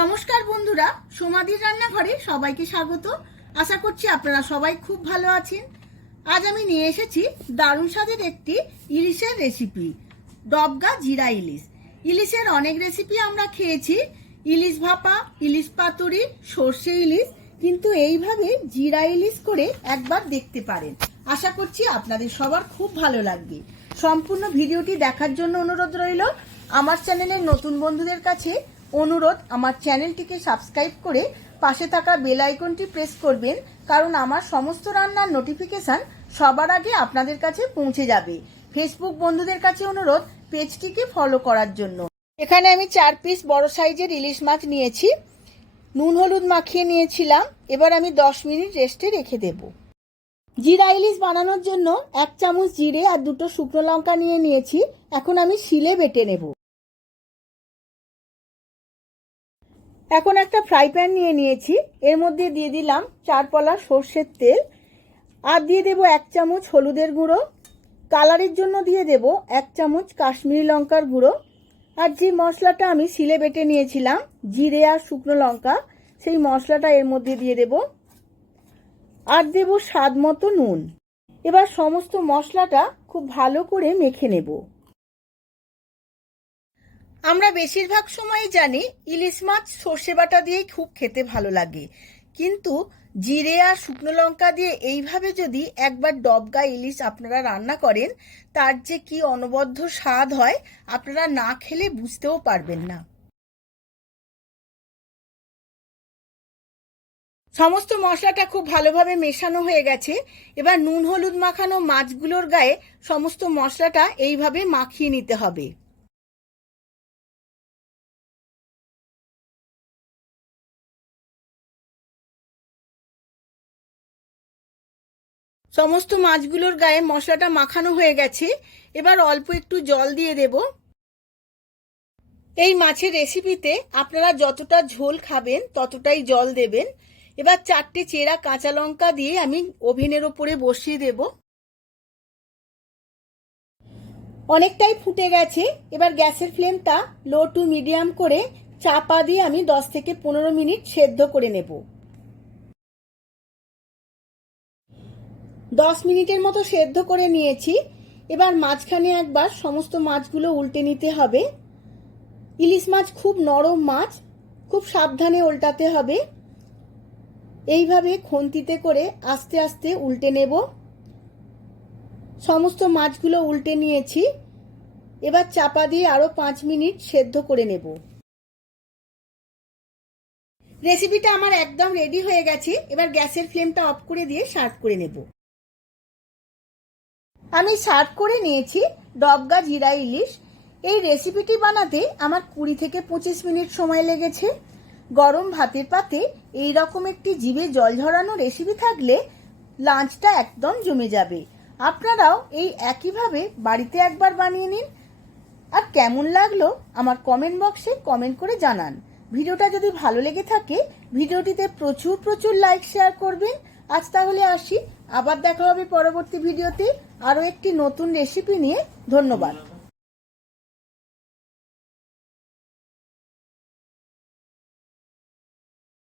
নমস্কার বন্ধুরা, সোমাদির রান্নাঘরে সবাইকে স্বাগত। আশা করছি আপনারা সবাই খুব ভালো আছেন। আজ আমি নিয়ে এসেছি দারুণ স্বাদের একটি ইলিশের রেসিপি, ডবগা জিরা ইলিশ। ইলিশের অনেক রেসিপি আমরা খেয়েছি, ইলিশ ভাপা, ইলিশ পাতুরি, সর্ষে ইলিশ, কিন্তু এইভাবে জিরা ইলিশ করে একবার দেখতে পারেন। আশা করছি আপনাদের সবার খুব ভালো লাগবে। সম্পূর্ণ ভিডিওটি দেখার জন্য অনুরোধ রইল। আমার চ্যানেলের নতুন বন্ধুদের কাছে অনুরোধ, আমার চ্যানেলটিকে সাবস্ক্রাইব করে পাশে থাকা বেল আইকনটি প্রেস করবেন, কারণ আমার সমস্ত রান্নার নোটিফিকেশন সবার আগে আপনাদের কাছে পৌঁছে যাবে। ফেসবুক বন্ধুদের কাছে অনুরোধ, পেজটিকে ফলো করার জন্য। এখানে আমি 4 পিস বড় সাইজের ইলিশ মাছ নিয়েছি, নুন হলুদ মাখিয়ে নিয়েছিলাম। এবার আমি 10 মিনিট রেস্টে রেখে দেব। জিরা ইলিশ বানানোর জন্য 1 চামচ জিরে আর 2টো শুকনো লঙ্কা নিয়ে নিয়েছি। এখন আমি শিলে বেটে নেব। এখন একটা ফ্রাই প্যান নিয়ে নিয়েছি, এর মধ্যে দিয়ে দিলাম 4 পলা সর্ষের তেল, আর দিয়ে দেব 1 চামচ হলুদের গুঁড়ো, কালারের জন্য দিয়ে দেব 1 চামচ কাশ্মীরি লঙ্কার গুঁড়ো, আর যে মশলাটা আমি শিলে বেটে নিয়েছিলাম জিরে আর শুকনো লঙ্কা, সেই মশলাটা এর মধ্যে দিয়ে দেব, আর দেব স্বাদ মতো নুন। এবার সমস্ত মশলাটা খুব ভালো করে মেখে নেব। আমরা বেশিরভাগ সময়ই জানি ইলিশ মাছ সর্ষে বাটা দিয়েই খুব খেতে ভালো লাগে, কিন্তু জিরে আর শুকনো লঙ্কা দিয়ে এইভাবে যদি একবার ডবগা ইলিশ আপনারা রান্না করেন, তার যে কি অনবদ্য স্বাদ হয় আপনারা না খেলে বুঝতেও পারবেন না। সমস্ত মশলাটা খুব ভালোভাবে মেশানো হয়ে গেছে। এবার নুন হলুদ মাখানো মাছগুলোর গায়ে সমস্ত মশলাটা এইভাবে মাখিয়ে নিতে হবে। সমস্ত মাছগুলোর গায়ে মশলাটা মাখানো হয়ে গেছে। এবার অল্প একটু জল দিয়ে দেব। এই মাছের রেসিপিতে আপনারা যতটা ঝোল খাবেন ততটাই জল দেবেন। এবার 4টে চেরা কাঁচা লঙ্কা দিয়ে আমি ওভেনের ওপরে বসিয়ে দেব। অনেকটাই ফুটে গেছে। এবার গ্যাসের ফ্লেমটা লো টু মিডিয়াম করে চাপা দিয়ে আমি 10 থেকে 15 মিনিট সেদ্ধ করে নেব। 10 মিনিটের মতো সেদ্ধ করে নিয়েছি। এবার মাঝখানে একবার সমস্ত মাছগুলো উল্টে নিতে হবে। ইলিশ মাছ খুব নরম মাছ, খুব সাবধানে উল্টাতে হবে। এইভাবে খুন্তিতে করে আস্তে আস্তে উল্টে নেব। সমস্ত মাছগুলো উল্টে নিয়েছি। এবার চাপা দিয়ে আরো 5 মিনিট সেদ্ধ করে নেব। রেসিপিটা আমার একদম রেডি হয়ে গেছে। এবার গ্যাসের ফ্লেমটা অফ করে দিয়ে সার্ভ করে নেব। আমি সার্ভ করে নিয়েছি ডবগা জিরা ইলিশ। এই রেসিপিটি বানাতে আমার 20 থেকে 25 মিনিট সময় লেগেছে। গরম ভাতের পাতে এই রকম একটি জিভে জল ঝরানো রেসিপি থাকলে লাঞ্চটা একদম জমে যাবে। আপনারাও এই একইভাবে বাড়িতে একবার বানিয়ে নিন, আর কেমন লাগলো আমার কমেন্ট বক্সে কমেন্ট করে জানান। ভিডিওটা যদি ভালো লেগে থাকে ভিডিওটিতে প্রচুর প্রচুর লাইক শেয়ার করবেন। আজ তাহলে আসি, আবার দেখা হবে পরবর্তী ভিডিওতে আরও একটি নতুন রেসিপি নিয়ে। ধন্যবাদ।